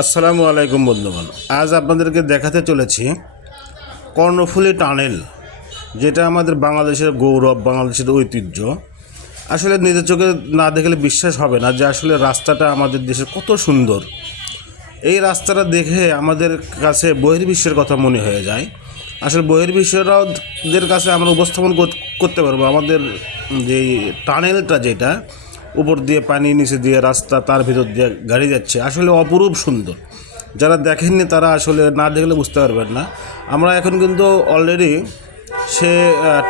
আসসালামু আলাইকুম বন্ধুগণ। আজ আপনাদেরকে দেখাতে চলেছি কর্ণফুলী টানেল, যেটা আমাদের বাংলাদেশের গৌরব, বাংলাদেশের ঐতিহ্য। আসলে নিজের চোখে না দেখলে বিশ্বাস হবে না যে আসলে রাস্তাটা আমাদের দেশের কত সুন্দর। এই রাস্তাটা দেখে আমাদের কাছে বহির্বিশ্বের কথা মনে হয়ে যায়। আসলে বহির্বিশ্বদের কাছে আমরা উপস্থাপন করতে পারবো আমাদের যেই টানেলটা, যেটা উপর দিয়ে পানি, নিচে দিয়ে রাস্তা, তার ভিতর দিয়ে গাড়ি যাচ্ছে, আসলে অপরূপ সুন্দর। যারা দেখেননি তারা আসলে না দেখলে বুঝতে পারবেন না। আমরা এখন কিন্তু অলরেডি সে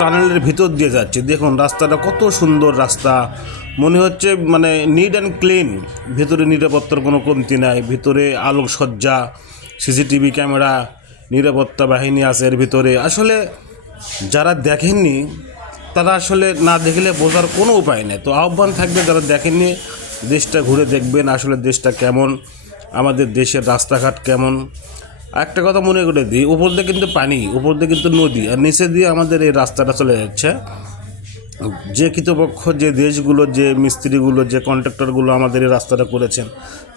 টানেলের ভিতর দিয়ে যাচ্ছি। দেখুন রাস্তাটা কত সুন্দর রাস্তা, মনে হচ্ছে মানে নিট অ্যান্ড ক্লিন। ভিতরে নিরাপত্তার কোনো কমতি নাই, ভিতরে আলোকসজ্জা, সিসিটিভি ক্যামেরা, নিরাপত্তা বাহিনী আছে এর ভিতরে। আসলে যারা দেখেননি তারা আসলে না দেখলে বোঝার কোনো উপায় নেই। তো আহ্বান থাকবে, যারা দেখেননি দেশটা ঘুরে দেখবেন আসলে দেশটা কেমন, আমাদের দেশের রাস্তাঘাট কেমন। একটা কথা মনে করে দিই, উপর দিয়ে কিন্তু পানি, উপর দিয়ে কিন্তু নদী, আর নিচে দিয়ে আমাদের এই রাস্তাটা চলে যাচ্ছে। যে কৃতপক্ষ, যে দেশগুলো, যে মিস্ত্রিগুলো, যে কন্ট্রাক্টরগুলো আমাদের এই রাস্তাটা করেছেন,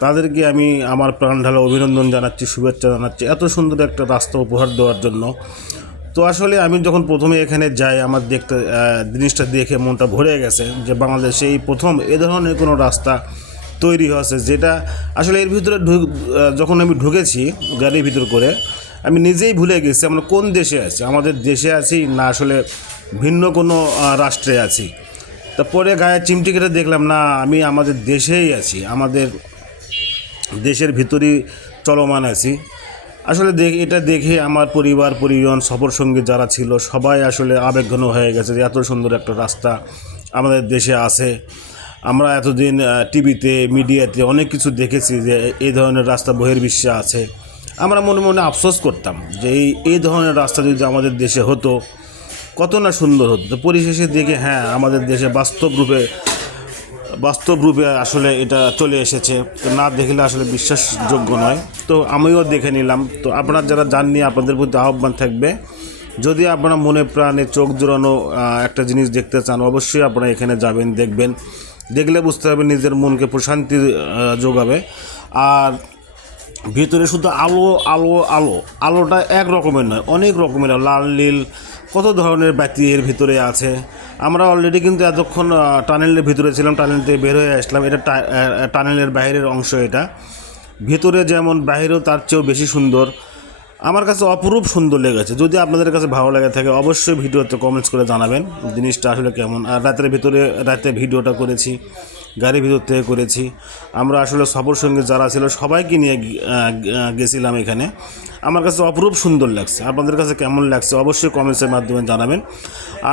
তাদেরকে আমি আমার প্রাণ ঢালা অভিনন্দন জানাচ্ছি, শুভেচ্ছা জানাচ্ছি এত সুন্দর একটা রাস্তা উপহার দেওয়ার জন্য। তো আসলে আমি যখন প্রথমে এখানে যাই, আমার দেখতে জিনিসটা দেখে মনটা ভরে গেছে যে বাংলাদেশে এই প্রথম এ ধরনের কোনো রাস্তা তৈরি হয়েছে, যেটা আসলে এর ভিতরে যখন আমি ঢুকেছি গাড়ির ভিতর করে, আমি নিজেই ভুলে গেছি আমরা কোন দেশে আছি, আমাদের দেশে আছি না আসলে ভিন্ন কোনো রাষ্ট্রে আছি। তারপরে গায়ে চিমটি কেটে দেখলাম না, আমি আমাদের দেশেই আছি, আমাদের দেশের ভিতরেই চলমান আছি। আসলে এটা দেখে আমার পরিজন, সফর সঙ্গী যারা ছিল সবাই আসলে আবেগঘন হয়ে গেছে যে এত সুন্দর একটা রাস্তা আমাদের দেশে আছে। আমরা এতদিন টিভিতে, মিডিয়াতে অনেক কিছু দেখেছি যে এই ধরনের রাস্তা বহির্বিশ্বে আছে। আমরা মনে মনে আফসোস করতাম যে এই ধরনের রাস্তা যদি আমাদের দেশে হতো কত না সুন্দর হতো। তো পরিশেষে দেখে হ্যাঁ, আমাদের দেশে বাস্তব রূপে আসলে এটা চলে এসেছে। তো না দেখলে আসলে বিশ্বাসযোগ্য নয়। তো আমিও দেখে নিলাম। তো আপনারা যারা জাননি, আপনাদের প্রতি আহ্বান থাকবে, যদি আপনারা মনে প্রাণে চোখ জোড়ানো একটা জিনিস দেখতে চান, অবশ্যই আপনারা এখানে যাবেন, দেখবেন। দেখলে বুঝতে হবে, নিজের মনকে প্রশান্তি যোগাবে। আর ভিতরে শুধু আলো আলো আলো, আলোটা এক রকমের নয়, অনেক রকমের, লাল নীল কত ধরনের বাতি এর ভিতরে আছে। আমরা অলরেডি কিন্তু এতক্ষণ টানেলের ভিতরে ছিলাম, টানেল থেকে বের হয়ে আসলাম। এটা টানেলের বাইরের অংশ। এটা ভিতরে যেমন, বাইরেও তার চেয়েও বেশি সুন্দর। আমার কাছে অপরূপ সুন্দর লেগেছে। যদি আপনাদের কাছে ভালো লেগে থাকে অবশ্যই ভিডিওতে কমেন্টস করে জানাবেন জিনিসটা আসলে কেমন। আর রাতে ভিডিওটা করেছি, গাড়ির ভিতর থেকে করেছি। আমরা আসলে সফর সঙ্গে যারা ছিল সবাইকে নিয়ে গেছিলাম এখানে। আমার কাছে অপরূপ সুন্দর লাগছে। আপনাদের কাছে কেমন লাগছে অবশ্যই কমেন্টসের মাধ্যমে জানাবেন।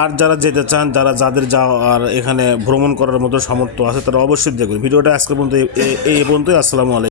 আর যারা যেতে চান, যাদের আর এখানে ভ্রমণ করার মতো সামর্থ্য আছে, তারা অবশ্যই দেখবেন ভিডিওটা। আজকে পর্যন্ত এই পর্যন্তই। আসসালামু আলাইকুম।